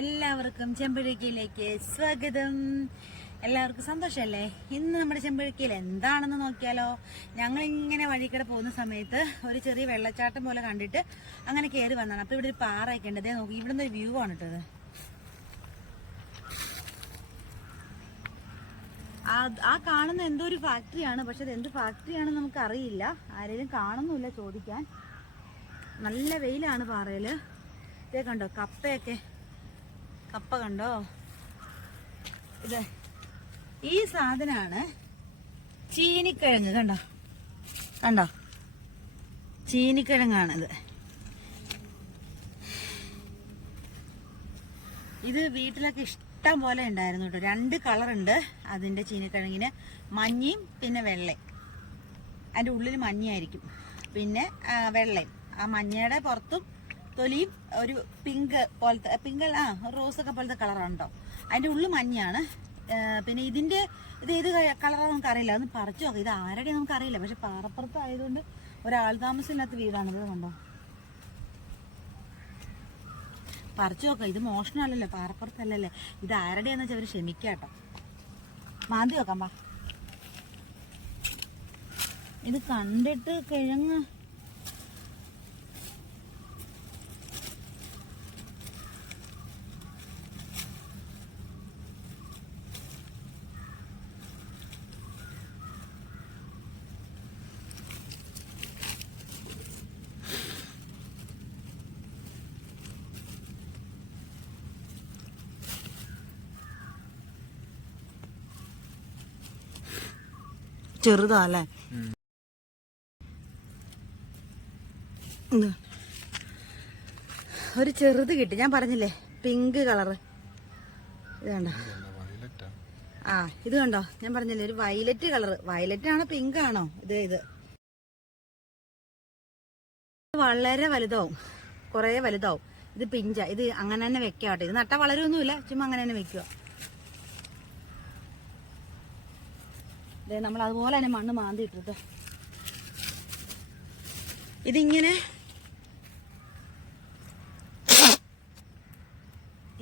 എല്ലാവർക്കും ചെമ്പഴുക്കിയിലേക്ക് സ്വാഗതം. എല്ലാവർക്കും സന്തോഷമല്ലേ ഇന്ന് നമ്മുടെ ചെമ്പഴുക്കിയിൽ എന്താണെന്ന് നോക്കിയാലോ? ഞങ്ങൾ ഇങ്ങനെ വഴിക്കടെ പോകുന്ന സമയത്ത് ഒരു ചെറിയ വെള്ളച്ചാട്ടം പോലെ കണ്ടിട്ട് അങ്ങനെ കയറി വന്നതാണ്. അപ്പൊ ഇവിടെ ഒരു പാറയൊക്കെ ഉണ്ട്. നോക്കി ഇവിടെ ഒരു വ്യൂ ആണ് കേട്ടത് ആ കാണുന്ന എന്തോ ഒരു ഫാക്ടറിയാണ് പക്ഷെ അത് എന്ത് ഫാക്ടറിയാണെന്ന് നമുക്ക് അറിയില്ല ആരെങ്കിലും കാണുന്നില്ല ചോദിക്കാൻ. നല്ല വെയിലാണ് പാറയിൽ. ഇതേ കണ്ടോ കപ്പയൊക്കെ കപ്പ കണ്ടോ? ഇത് ഈ സാധനമാണ് ചീനിക്കിഴങ്ങ് കണ്ടോ? കണ്ടോ? ചീനിക്കിഴങ്ങാണിത് ഇത്. വീട്ടിലൊക്കെ ഇഷ്ടം പോലെ ഉണ്ടായിരുന്നു കേട്ടോ. രണ്ട് കളറുണ്ട്. അതിന്റെ ചീനിക്കിഴങ്ങിന് മഞ്ഞയും പിന്നെ വെള്ളയും. അതിന്റെ ഉള്ളിൽ മഞ്ഞയായിരിക്കും. പിന്നെ വെള്ളയും. ആ മഞ്ഞയുടെ പുറത്തും തൊലിയും ഒരു പിങ്ക് പോലത്തെ പിങ്ക് ആ റോസ് ഒക്കെ പോലത്തെ കളറാണ് കേട്ടോ അതിന്റെ ഉള്ളു മഞ്ഞയാണ്. പിന്നെ ഇതിന്റെ ഇത് ഏത് കളറാണെന്ന് നമുക്ക് അറിയില്ല അതൊന്ന് പറിച്ചു നോക്കാം. ഇത് ആരുടെ നമുക്ക് അറിയില്ല പക്ഷെ പാറപ്പുറത്ത് ആയതുകൊണ്ട് ഒരാൾ താമസമില്ലാത്ത വീടാണ്. ഇത് കണ്ടോ? പറിച്ചു നോക്കാം. ഇത് മോഷണമല്ലല്ലോ. പാറപ്പുറത്തല്ലല്ലേ. ഇത് ആരുടെയെന്ന് വെച്ചാൽ അവർ ക്ഷമിക്കാട്ടോ മാന്തി നോക്കാം ഇത് കണ്ടിട്ട് കിഴങ്ങ് ചെറുതാ അല്ലേ. ഒരു ചെറുത് കിട്ടി. ഞാൻ പറഞ്ഞില്ലേ പിങ്ക് കളറ് ഇത് കണ്ടോ? ആ ഇത് കണ്ടോ? ഞാൻ പറഞ്ഞില്ലേ ഒരു വയലറ്റ് കളറ് വയലറ്റ് ആണോ പിങ്ക് ആണോ? ഇത് ഇത്. വളരെ വലുതാവും. കുറേ വലുതാവും. ഇത് പിഞ്ച ഇത് അങ്ങനെ തന്നെ വെക്കാട്ടെ ഇത് നട്ട വളരൊന്നുമില്ല ചുമ്മാ അങ്ങനെ തന്നെ വെക്കുക നമ്മൾ അതുപോലെ തന്നെ മണ്ണ് മാന്തി ഇതിങ്ങനെ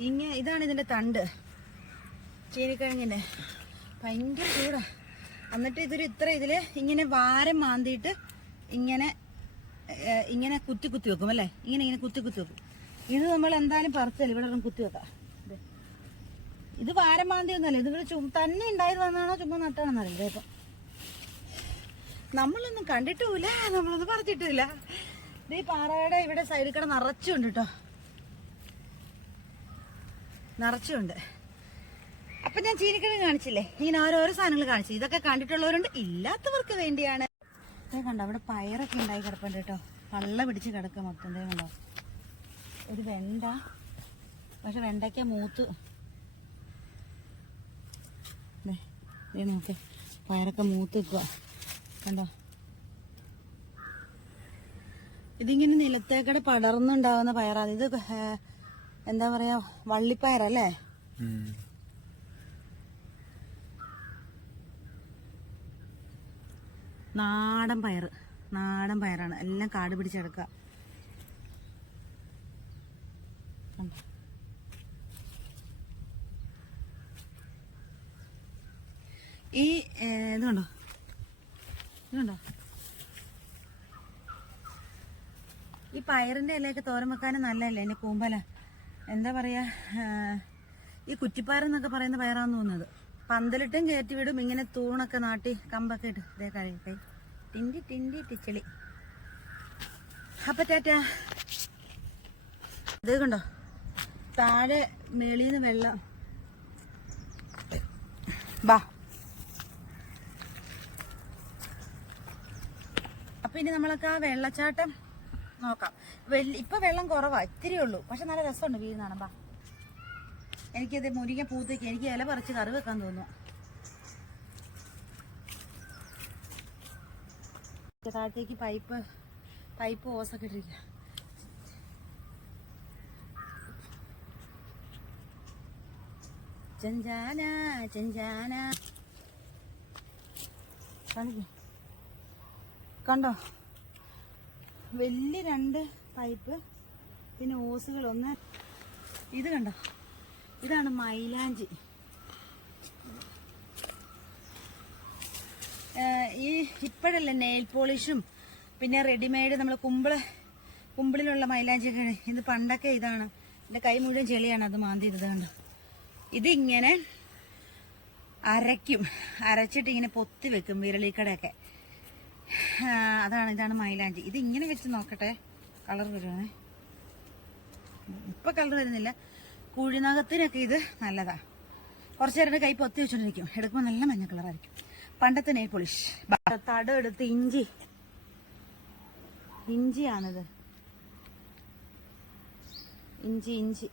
ഇങ്ങനെ ഇതാണ് ഇതിന്റെ തണ്ട്. ചീനിക്കിഴങ്ങിന്റെ ഭയങ്കര ചൂടാ. എന്നിട്ട് ഇതൊരു ഇത്ര ഇതിൽ ഇങ്ങനെ വാരം മാന്തിയിട്ട് ഇങ്ങനെ ഇങ്ങനെ കുത്തി കുത്തി വെക്കും അല്ലേ? ഇങ്ങനെ ഇങ്ങനെ കുത്തി കുത്തി വെക്കും. ഇത് നമ്മൾ എന്തായാലും പറിച്ചല്ലേ ഇവിടെ കുത്തി വെക്കാം. ഇത് വാരമാന്തി ഒന്നല്ല ഇത് തന്നെ ഉണ്ടായത് വന്നാണോ ചുമ്മാ നട്ടാണെന്ന് അറിയില്ല ഇപ്പം. നമ്മളൊന്നും കണ്ടിട്ടുമില്ല. നമ്മളൊന്നും പറഞ്ഞിട്ടില്ല ഇത് ഈ പാറയുടെ ഇവിടെ സൈഡിൽ കൂടെ നിറച്ചുണ്ട് കേട്ടോ. നിറച്ചുണ്ട്. അപ്പൊ ഞാൻ ചീനിക്കിഴങ്ങ് കാണിച്ചില്ലേ? ഇങ്ങനെ ഓരോരോ സാധനങ്ങൾ കാണിച്ചു. ഇതൊക്കെ കണ്ടിട്ടുള്ളവരുണ്ട്. ഇല്ലാത്തവർക്ക് വേണ്ടിയാണ്. ദേ കണ്ടോ അവിടെ പയറൊക്കെ ഉണ്ടായി കിടപ്പുണ്ട് കേട്ടോ. കള്ള പിടിച്ച് കിടക്കുക മൊത്തം. കണ്ടോ? ഒരു വെണ്ട. പക്ഷെ വെണ്ടയ്ക്ക മൂത്ത്. ദേ നോക്കെ പയറൊക്കെ മൂത്ത് നിൽക്കുക കണ്ടോ? ഇതിങ്ങനെ നിലത്തേക്കടെ പടർന്നുണ്ടാവുന്ന പയറാണ്. ഇത് എന്താ പറയാ വള്ളിപ്പയറല്ലേ? നാടൻ പയർ നാടൻ പയറാണ്. എല്ലാം കാട് പിടിച്ചെടുക്കുക. ഈ ഇതുണ്ടോ ഇത് കണ്ടോ? ഇത് കണ്ടോ? ഈ പയറിന്റെ ഇലയൊക്കെ തോരൻ വെക്കാനും നല്ലതല്ലേ? എന്റെ കൂമ്പല. എന്താ പറയാ ഈ കുറ്റിപ്പാറ എന്നൊക്കെ പറയുന്ന പയറാന്ന് തോന്നുന്നത്. പന്തലിട്ടും കയറ്റി വിടും ഇങ്ങനെ തൂണൊക്കെ നാട്ടി കമ്പൊക്കെ ഇട്ട്. ഇതേ കഴിയട്ടെ ടിൻഡി ടിൻഡി ടിച്ചളി. അപ്പൊ ടാറ്റ ഇത് കണ്ടോ? താഴെ മേളിന്ന് വെള്ളം. ബാ. അപ്പൊ ഇനി നമ്മളൊക്കെ ആ വെള്ളച്ചാട്ടം നോക്കാം. ഇപ്പൊ വെള്ളം കുറവാ ഇത്തിരി ഉള്ളൂ. പക്ഷെ നല്ല രസമുണ്ട് വീട് ബാ എനിക്കത് മുരിങ്ങ പൂത്തേക്ക് എനിക്ക് ഇല പറിച്ച് കറി വെക്കാൻ തോന്നുന്നു. താഴത്തേക്ക് പൈപ്പ് പൈപ്പ് ഓസൊക്കെ ഇട്ടിരിക്കുക ചെഞ്ചാന ചെഞ്ചാന. കാണിക്കേ. കണ്ടോ? വലിയ രണ്ട് പൈപ്പ് പിന്നെ ഓസുകൾ ഒന്ന് ഇത് കണ്ടോ? ഇതാണ് മൈലാഞ്ചി. ഈ ഇപ്പോഴല്ലേ നെയിൽ പോളിഷും പിന്നെ റെഡിമെയ്ഡ് നമ്മൾ കുമ്പിൾ കുമ്പിളിലുള്ള മൈലാഞ്ചിയൊക്കെ ഇത് പണ്ടൊക്കെ ഇതാണ്. എന്റെ കൈ മുഴുവൻ ചെളിയാണ്. അത് മാന്തി ഇത് കണ്ടോ? ഇതിങ്ങനെ അരയ്ക്കും. അരച്ചിട്ട് ഇങ്ങനെ പൊത്തി വെക്കും വിരളിക്കടയൊക്കെ അതാണ് ഇതാണ് മൈലാഞ്ചി. ഇത് ഇങ്ങനെ വെച്ച് നോക്കട്ടെ. കളർ വരുവാണേ. ഇപ്പൊ കളർ വരുന്നില്ല. കുഴിനകത്തിനൊക്കെ ഇത് നല്ലതാ. കുറച്ചു കൈ പൊത്തി വെച്ചോണ്ടിരിക്കും. എടുക്കുമ്പോൾ നല്ല മഞ്ഞ കളറായിരിക്കും. പണ്ടത്തെ നെയ് പോളിഷ്. തടം എടുത്ത് ഇഞ്ചി. ഇഞ്ചിയാണിത്. ഇഞ്ചി ഇഞ്ചി.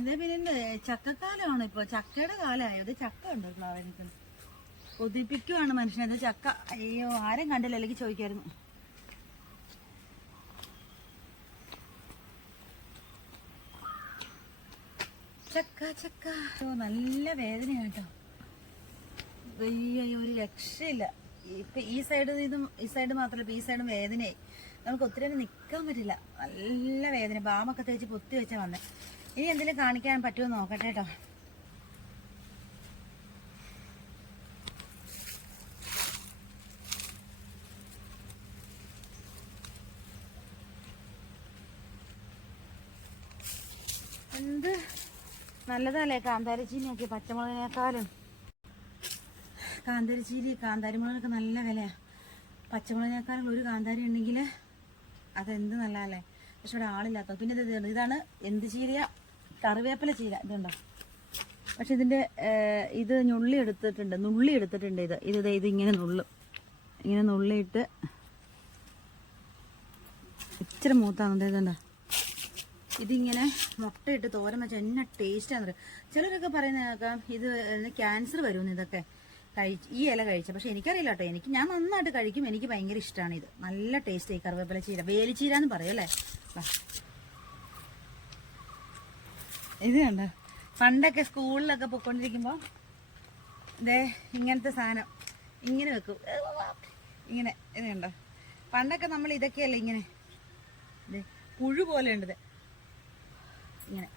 ഇത് പിന്നെ ചക്കക്കാലമാണ് ഇപ്പൊ. ചക്കയുടെ കാലമായോ. ഇത് ചക്ക ഉണ്ടോ പ്ലാവിനത്തിൽ കൊതിപ്പിക്കുവാണ് മനുഷ്യനെ. ഇത് ചക്ക. അയ്യോ ആരും കണ്ടില്ല. അല്ലെങ്കിൽ ചോദിക്കായിരുന്നു. ചക്ക ചക്ക. നല്ല വേദന കേട്ടോ. അയ്യോ ഒരു രക്ഷയില്ല. ഇപ്പൊ ഈ സൈഡ് ഇതും ഈ സൈഡ് മാത്രമല്ല ഈ സൈഡും വേദനയായി. നമുക്ക് ഒത്തിരി നേരം നിൽക്കാൻ പറ്റില്ല. നല്ല വേദന. ബാമൊക്കെ തേച്ച് പൊത്തി വെച്ചാ വന്നേ. ഇനി എന്തെങ്കിലും കാണിക്കാൻ പറ്റുമോ നോക്കട്ടെ കേട്ടോ. എന്ത്? നല്ലതല്ലേ കാന്താരിച്ചീനിയൊക്കെ പച്ചമുളകിനേക്കാളും. കാന്താരിച്ചീനി കാന്താരിമുളകൊക്കെ നല്ല വിലയാണ് പച്ചമുളകിനേക്കാളും ഒരു കാന്താരി ഉണ്ടെങ്കിൽ അതെന്ത് നല്ലതല്ലേ? പക്ഷെ ഇവിടെ ആളില്ലാത്ത പിന്നെ ഇത് ഇതാണ് എന്ത് ചീരയ കറിവേപ്പില ചീര. ഇതുണ്ടോ പക്ഷെ ഇതിന്റെ ഇത് ഞുള്ളി എടുത്തിട്ടുണ്ട്. നുള്ളി എടുത്തിട്ടുണ്ട് ഇത്. ഇത് ഇത് ഇങ്ങനെ നുള്ളും. ഇങ്ങനെ നുള്ളിയിട്ട് ഇച്ചിരി മൂത്താണെന്ന് ഇതുണ്ടോ ഇതിങ്ങനെ മുട്ടയിട്ട് തോരൻ വെച്ചാൽ എന്നാ ടേസ്റ്റ് പറയാം ചിലരൊക്കെ പറയുന്ന കേൾക്കാം ഇത് ക്യാൻസർ വരുമെന്ന് ഇതൊക്കെ കഴിച്ച് ഈ ഇല കഴിച്ച. പക്ഷെ എനിക്കറിയില്ല കേട്ടോ. എനിക്ക് ഞാൻ നന്നായിട്ട് കഴിക്കും. എനിക്ക് ഭയങ്കര ഇഷ്ടമാണ് ഇത്. നല്ല ടേസ്റ്റ് ഈ കറിവേപ്പില ചീര. വേലിച്ചീര എന്ന് പറയും അല്ലേ. ഇത് കണ്ട? പണ്ടൊക്കെ സ്കൂളിലൊക്കെ പൊയ്ക്കൊണ്ടിരിക്കുമ്പോൾ ഇതേ ഇങ്ങനത്തെ സാധനം. ഇങ്ങനെ വെക്കും. ഇങ്ങനെ. ഇത് കണ്ടോ? പണ്ടൊക്കെ നമ്മൾ ഇതൊക്കെയല്ലേ ഇങ്ങനെ. പുഴു പോലെ ഉണ്ട് ഇങ്ങനെ.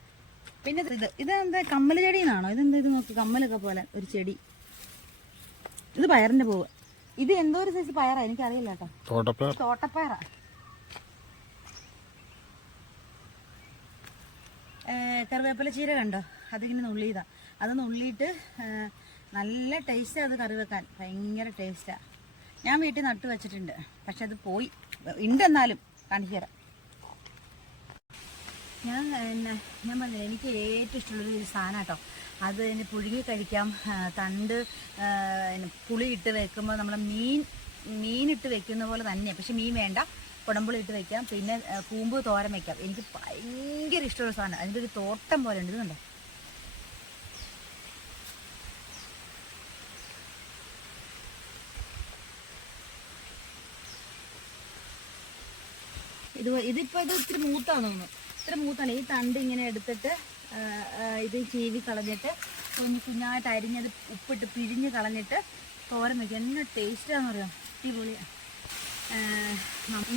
പിന്നെ ഇത് ഇതെന്താ കമ്മൽ ചെടിന്നാണോ? ഇതെന്താ ഇത് നോക്ക്? കമ്മലൊക്കെ പോലെ ഒരു ചെടി. ഇത് പയറിന്റെ പൂവ്. ഇത് എന്തോ ഒരു സൈസ് പയറാ? എനിക്കറിയില്ല കേട്ടോ. തോട്ടപ്പയറാ. കറിവേപ്പില ചീര കണ്ടോ? അതിങ്ങനെ നുള്ളിയതാ. അത് നുള്ളിയിട്ട് നല്ല ടേസ്റ്റാണ് അത് കറി വെക്കാൻ. ഭയങ്കര ടേസ്റ്റാണ് ഞാൻ വീട്ടിൽ നട്ടു വെച്ചിട്ടുണ്ട്. പക്ഷെ അത് പോയി. ഉണ്ടെന്നാലും കാണിച്ചു തരാം. ഞാൻ ഞാൻ പറഞ്ഞില്ല എനിക്ക് ഏറ്റവും ഇഷ്ടമുള്ളൊരു ഒരു സാധനം കേട്ടോ. അത് ഇനി പുഴുങ്ങി കഴിക്കാം. തണ്ട് പുളി ഇട്ട് വെക്കുമ്പോൾ നമ്മൾ മീൻ മീനിട്ട് വെക്കുന്ന പോലെ തന്നെയാണ് പക്ഷെ മീൻ വേണ്ട. കുടമ്പുളി ഇട്ട് വെക്കാം. പിന്നെ കൂമ്പ് തോരൻ വെക്കാം. എനിക്ക് ഭയങ്കര ഇഷ്ടമുള്ള സാധനം. അതിന്റെ ഒരു തോട്ടം പോലെ ഉണ്ട്. ഇതുണ്ടോ? ഇത് ഇതിപ്പോ ഇത് ഇത്തിരി മൂത്താണ് തോന്നുന്നു. ഇത്ര മൂത്താണ്. ഈ തണ്ട് ഇങ്ങനെ എടുത്തിട്ട് ഇത് ചീവി കളഞ്ഞിട്ട് കുഞ്ഞു കുഞ്ഞായിട്ട് അരിഞ്ഞത് ഉപ്പിട്ട് പിഴിഞ്ഞ് കളഞ്ഞിട്ട് തോരം വെക്കുക. എന്നാ ടേസ്റ്റാന്ന് പറയാം അടിപൊളിയാണ്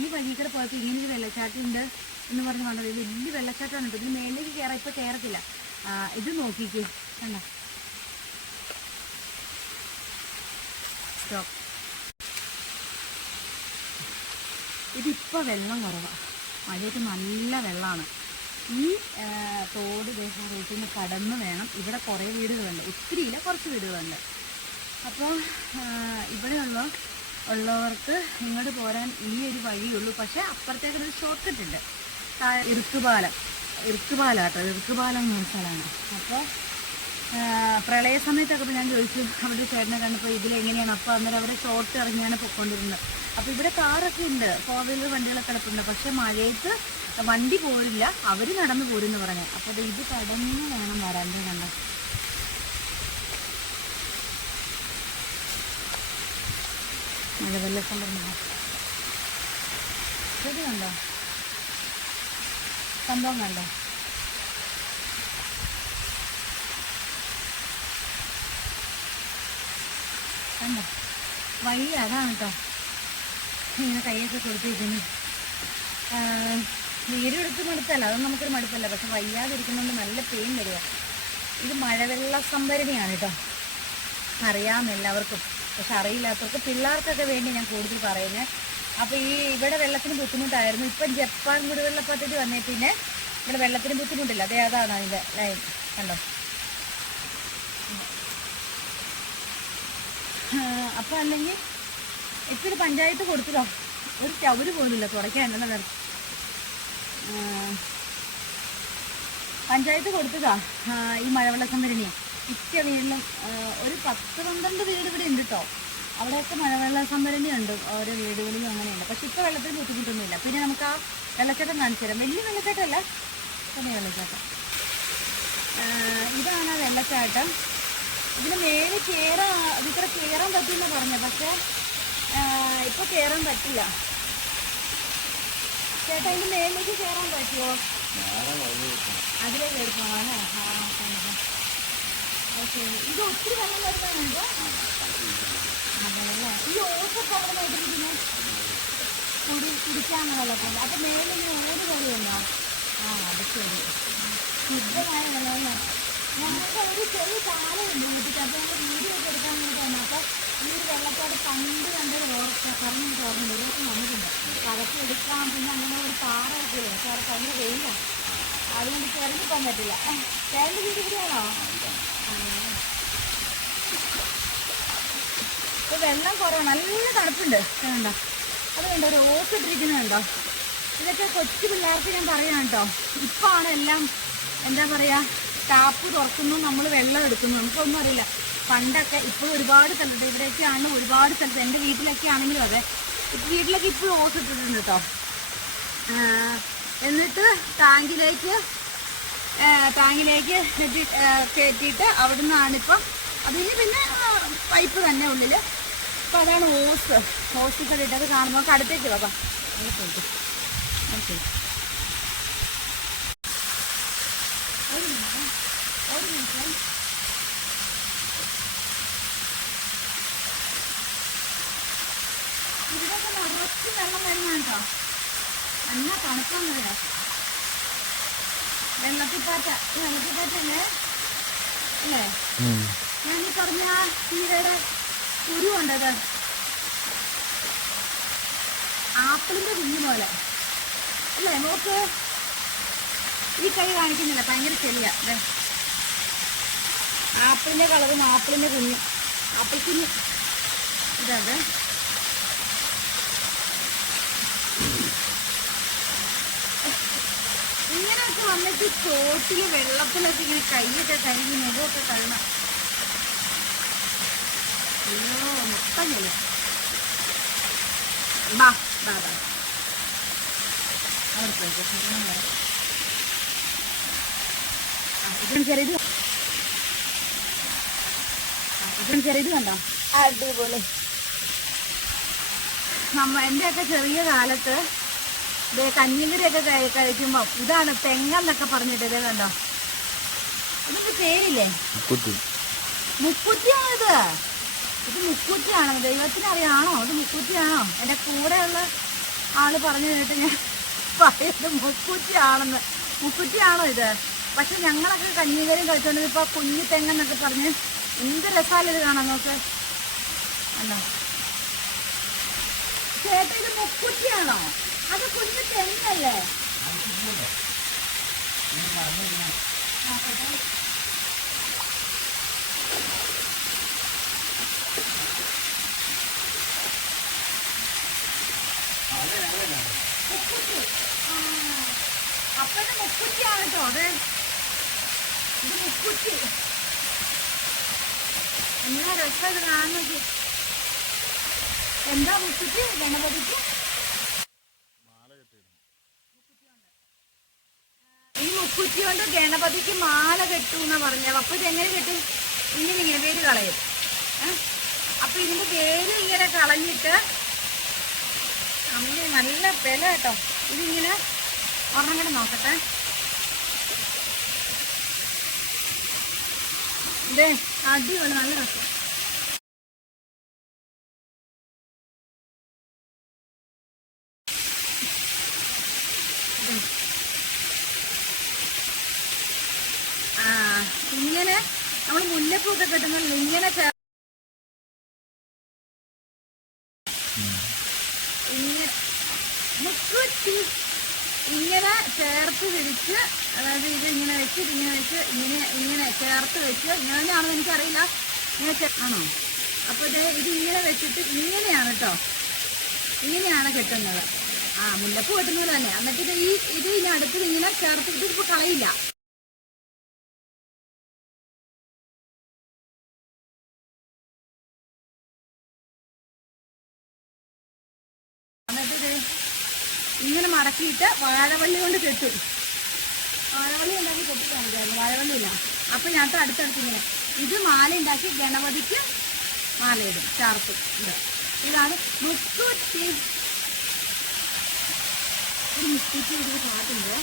ഈ വഴിക്കടെ പോയപ്പോൾ ഇങ്ങനെ ഒരു വെള്ളച്ചാട്ടമുണ്ട് എന്ന് പറഞ്ഞ് കണ്ടത് വലിയ വെള്ളച്ചാട്ടമാണ് കേട്ടോ. ഇതിന് മേളിലേക്ക് കയറാം ഇപ്പോൾ കയറത്തില്ല ഇത് നോക്കിക്കേ. കണ്ട? സ്റ്റോപ്പ്. ഇതിപ്പോൾ വെള്ളം കുറവാണ് മഴയത്ത് നല്ല വെള്ളമാണ് ഈ തോട് ദേശം റൂട്ടിൽ നിന്ന് കടന്ന് വേണം. ഇവിടെ കുറേ വീടുകളുണ്ട്. ഒത്തിരിയില്ല കുറച്ച് വീടുകളുണ്ട്. അപ്പോൾ ഇവിടെയുള്ള ഉള്ളവർക്ക് ഇങ്ങോട്ട് പോരാൻ ഈ ഒരു വഴിയുള്ളൂ പക്ഷേ അപ്പുറത്തേക്ക് ഒരു ഷോർട്ട് കട്ട് ഉണ്ട് ഇറുക്കുപാലം. ഇറുക്കുപാലം കേട്ടോ. ഇറുക്കുപാലം എന്ന സ്ഥലമാണ്. അപ്പോൾ പ്രളയ സമയത്തൊക്കെ ഇപ്പോൾ ഞാൻ ചോദിച്ചു. അവിടെ ചേട്ടനെ കണ്ടപ്പോൾ ഇതിലെങ്ങനെയാണ്? അപ്പോൾ അന്നേരം അവരെ ഷോർട്ട് ഇറങ്ങിയാണ് പൊയ്ക്കൊണ്ടിരുന്നത്. അപ്പോൾ ഇവിടെ കാറൊക്കെ ഉണ്ട്. ഫോർ വീലർ വണ്ടികളൊക്കെ കിടപ്പുണ്ട്. പക്ഷേ മഴയത്ത് വണ്ടി പോരില്ല അവർ നടന്നു പോരെന്ന് പറഞ്ഞു. അപ്പോൾ ഇത് കടന്ന് വേണം വരാൻ. ഇത് കണ്ടോ മഴവെള്ള സംഭരണം ചെടി കണ്ടോ? സംഭവം കണ്ടോ? കണ്ടോ? വഴി അതാണ് കേട്ടോ ഇങ്ങനെ കൈയൊക്കെ കൊടുത്തിരിക്കുന്നു. എടുത്ത് മടുത്തല്ല അതൊന്നും നമുക്കൊരു മടുപ്പല്ല? പക്ഷെ വയ്യാതിരിക്കുന്നതുകൊണ്ട് നല്ല പെയിൻ വരിക. ഇത് മഴവെള്ള സംഭരണിയാണ് കേട്ടോ അറിയാം എല്ലാവർക്കും. പക്ഷെ അറിയില്ലാത്തവർക്ക് പിള്ളേർക്കൊക്കെ വേണ്ടി ഞാൻ കൂടുതൽ പറയുന്നത് അപ്പോൾ ഈ ഇവിടെ വെള്ളത്തിന് ബുദ്ധിമുട്ടായിരുന്നു. ഇപ്പം ജപ്പാൻ കുടിവെള്ള പദ്ധതി വന്നേ പിന്നെ ഇവിടെ വെള്ളത്തിന് ബുദ്ധിമുട്ടില്ല. അതേ അതാണ് അതിന്റെ ലൈൻ. കണ്ടോ? അപ്പോൾ അല്ലെങ്കിൽ ഇപ്പം ഒരു പഞ്ചായത്ത് കൊടുത്തതോ ഒരു ചവര് പോലുമില്ല തുടയ്ക്കാൻ എന്നെ വേറെ പഞ്ചായത്ത് കൊടുത്തതാ ഈ മഴവെള്ള സംഭരണി മിക്ക വീട്ടിലും ഒരു പത്ത് പന്ത്രണ്ട് വീട് ഇവിടെ ഉണ്ട് കേട്ടോ അവിടെയൊക്കെ മഴവെള്ള സംഭരണി ഉണ്ട്. ഓരോ വീടുകളിലും അങ്ങനെയുണ്ട്. പക്ഷെ ഇപ്പോൾ വെള്ളത്തിന് ബുദ്ധിമുട്ടൊന്നുമില്ല. പിന്നെ നമുക്ക് ആ വെള്ളച്ചാട്ടം കാണിച്ചു തരാം. വലിയ വെള്ളച്ചാട്ടമല്ല ചെറിയ വെള്ളച്ചാട്ടം. ഇതാണ് ആ വെള്ളച്ചാട്ടം. ഇതിന് മേലെ കയറാൻ ഇതിത്ര കയറാൻ പറ്റില്ല പറഞ്ഞ പക്ഷേ ഇപ്പോൾ കയറാൻ പറ്റില്ല. ചേട്ടാ ഇതിന് മേലേക്ക് കയറാൻ പറ്റുമോ അതിലേ കയറി പോകാം അല്ലേ? ആ. ഇത് ഒത്തിരി വെള്ളം വരുന്നുണ്ട്. ഈ ഓസൊക്കെ അവിടെ നോക്കിയിരിക്കുന്നു കുടി കുടിക്കാന്ന് വെള്ളത്തിൽ അപ്പം മേലിങ്ങനെ ഓട് കയറിയുണ്ടോ ആ അത് ശരി. ശുദ്ധമായ വെള്ളമല്ലേ? ഞങ്ങൾക്ക് ഒരു ചെറിയ കാലമുണ്ട് വീട്ടിൽ അപ്പോൾ ഞങ്ങൾ വീഡിയോ ഒക്കെ എടുക്കാൻ വേണ്ടി വന്നു അപ്പോൾ ഈ ഒരു വെള്ളത്തോട് പണ്ട് കണ്ടൊരു ഓർക്ക പറഞ്ഞു തോന്നുന്നു ദിവസം വന്നിട്ടുണ്ട്. അപ്പോൾ എടുക്കാൻ എടുക്കാം പിന്നെ അങ്ങനെ ഒരു പാറയൊക്കെ അവിടെ ഭയങ്കര വെയിലാണ് അതുകൊണ്ട് ചെറിഞ്ഞു പോകാൻ പറ്റില്ല. ചേട്ടന്റെ വീട് ഇവിടെയാണോ? വെള്ളം കുറവാണ് നല്ല തണുപ്പുണ്ട്. കണ്ടോ? അത് കണ്ടോ? ഒരു ഓസ് ഇട്ടിരിക്കുന്നത് കണ്ടോ? ഇതൊക്കെ കൊച്ചു പിള്ളേർക്ക് ഞാൻ പറയാം കേട്ടോ. ഇപ്പാണ് എല്ലാം എന്താ പറയുക ടാപ്പ് തുറക്കുന്നു നമ്മൾ വെള്ളം എടുക്കുന്നു. നമുക്കൊന്നും അറിയില്ല. പണ്ടൊക്കെ ഇപ്പോൾ ഒരുപാട് സ്ഥലത്ത് ഇവിടെയൊക്കെ ആണ് ഒരുപാട് സ്ഥലത്ത് എന്റെ വീട്ടിലൊക്കെ ആണെങ്കിലും അതെ ഇപ്പം വീട്ടിലൊക്കെ ഇപ്പോഴും ഓസ് ഇട്ടിട്ടുണ്ട് കേട്ടോ. എന്നിട്ട് ടാങ്കിലേക്ക് ടാങ്കിലേക്ക് കയറ്റിയിട്ട് അവിടെ അതിന് പിന്നെ പൈപ്പ് തന്നെ ഉള്ളിൽ അപ്പോൾ അതാണ് ഓസ് ഓസ് ഇട്ടത് കാണുമ്പോൾ നമുക്ക് അടുത്തേക്ക് വാ ഓക്കെ ഒരു മിനിറ്റ് ഒരു മിനിറ്റ് ഇവിടെയൊക്കെ നിറച്ച് വെള്ളം വരുന്നതാണ് കേട്ടോ നല്ല തണുപ്പാണ് വെള്ളത്തിപ്പാറ്റ വെള്ളത്തിപ്പാറ്റല്ലേ അല്ലേ ഞാൻ ഈ പറഞ്ഞ ചീരയുടെ കുരു ആപ്പിളിന്റെ കുഞ്ഞു പോലെ. അല്ലേ നോക്ക്. ഈ കൈ കാണിക്കുന്നില്ല ഭയങ്കര ചെറിയ. ആപ്പിളിന്റെ കളറും ആപ്പിളിന്റെ കുഞ്ഞ്. ആപ്പിൾ കുഞ്ഞ്. ഇതത് ഇങ്ങനെയൊക്കെ വന്നിട്ട് ചോട്ടിൽ വെള്ളത്തിലൊക്കെ ഇങ്ങനെ കൈയൊക്കെ കഴുകി മുഖമൊക്കെ കഴുകണം. ചെല്ല ബാ ബാ ബാ ഇതും ചെറിയത് ഇതും ചെറിയത് കണ്ടോ അടിപൊളി നമ്മ എന്റെയൊക്കെ ചെറിയ കാലത്ത് ദേ കഞ്ഞിക്കറിയൊക്കെ കഴി കഴിക്കുമ്പോൾ ഇതാണ് തെങ്ങെന്നൊക്കെ പറഞ്ഞിട്ട് ഇതേ കണ്ടോ ഇതിന്റെ പേരില്ലേ കുത്തി മുക്കുറ്റിയാണോ ഇത് മുക്കൂറ്റിയാണോ? മുക്കുറ്റിയാണോ ദൈവത്തിന് അറിയാണോ ഇത് മുക്കുറ്റിയാണോ? എന്റെ കൂടെയുള്ള ആൾ പറഞ്ഞു കേട്ട് ഞാൻ പറയുന്നത് മുക്കുറ്റിയാണെന്ന്. മുക്കുറ്റിയാണോ ഇത്? പക്ഷെ ഞങ്ങളൊക്കെ കഞ്ഞീകരം കഴിച്ചോണ്ട് ഇപ്പൊ കുഞ്ഞു തെങ്ങെന്നൊക്കെ പറഞ്ഞ് എന്ത് രസമല്ല ഇത് കാണാൻ നോക്ക്. അല്ലോ. ചേട്ടാ ഇത് മുക്കുറ്റിയാണോ? അത് കുഞ്ഞു തെങ്ങല്ലേ? നോക്കട്ടെ. ഇത് മുക്കുറ്റിയാണ് കേട്ടോ അത്. ഇത് മുക്കുറ്റി. എന്നാ രസം ഇത് എന്താ മുക്കുറ്റി? ഗണപതിക്ക്? ഈ മുക്കുറ്റി കൊണ്ട് ഗണപതിക്ക് മാല കെട്ടു എന്നാ പറഞ്ഞത്. അപ്പൊ ഇതെങ്ങനെ കെട്ടും? ഇങ്ങനെ ഇങ്ങനെ വേര് കളയും? അപ്പൊ ഇതിന്റെ വേര് ഇങ്ങനെ കളഞ്ഞിട്ട് അമ്മ നല്ല വില കേട്ടോ. ഇതിങ്ങനെ ഒരെണ്ണം നോക്കട്ടെ. ഇതേ അടിപൊളി നല്ല രസം. ആ ഇങ്ങനെ നമ്മൾ മുല്ലപ്പൂക്കെ കിട്ടുന്നുണ്ട് ഇങ്ങനെ ചേർത്ത് വിരിച്ച് അതായത് ഇത് ഇങ്ങനെ വെച്ച് ഇങ്ങനെ വെച്ച് ഇങ്ങനെ ഇങ്ങനെ ചേർത്ത് വെച്ച്. ഇങ്ങനെയാണെന്ന് എനിക്കറിയില്ല. ഇങ്ങനെ ആണോ? അപ്പോൾ ഇത് ഇങ്ങനെ വെച്ചിട്ട് ഇങ്ങനെയാണ് കേട്ടോ ഇങ്ങനെയാണ് കെട്ടുന്നത്. ആ മുല്ലപ്പൂ കെട്ടുന്നത് തന്നെ. എന്നിട്ട് ഈ ഇത് ഇനി അടുത്ത് ഇങ്ങനെ ചേർത്ത് ഇത് ഇപ്പൊ കളയില്ല. എന്നിട്ട് ഇങ്ങനെ മടക്കിയിട്ട് വാഴവള്ളി കൊണ്ട് കെട്ടും. വാഴവള്ളി ഉണ്ടാക്കി കെട്ടി കാണിക്കായിരുന്നു വാഴവള്ളി ഇല്ല. അപ്പൊ ഞാൻ അടുത്തടുത്ത് ഇങ്ങനെ ഇത് മാല ഉണ്ടാക്കി ഗണപതിക്ക് മാലയിടും ചാർത്തും ഇത് ഇതാണ് മുക്കുറ്റി ഒരു മിസ്റ്റേക്ക് ഒരു പാട്ടുണ്ട്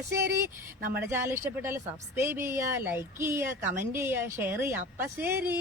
അപ്പൊ ശരി. നമ്മുടെ ചാനൽ ഇഷ്ടപ്പെട്ടാൽ സബ്സ്ക്രൈബ് ചെയ്യുക ലൈക്ക് ചെയ്യുക കമന്റ് ചെയ്യുക ഷെയർ ചെയ്യുക. അപ്പം ശരി.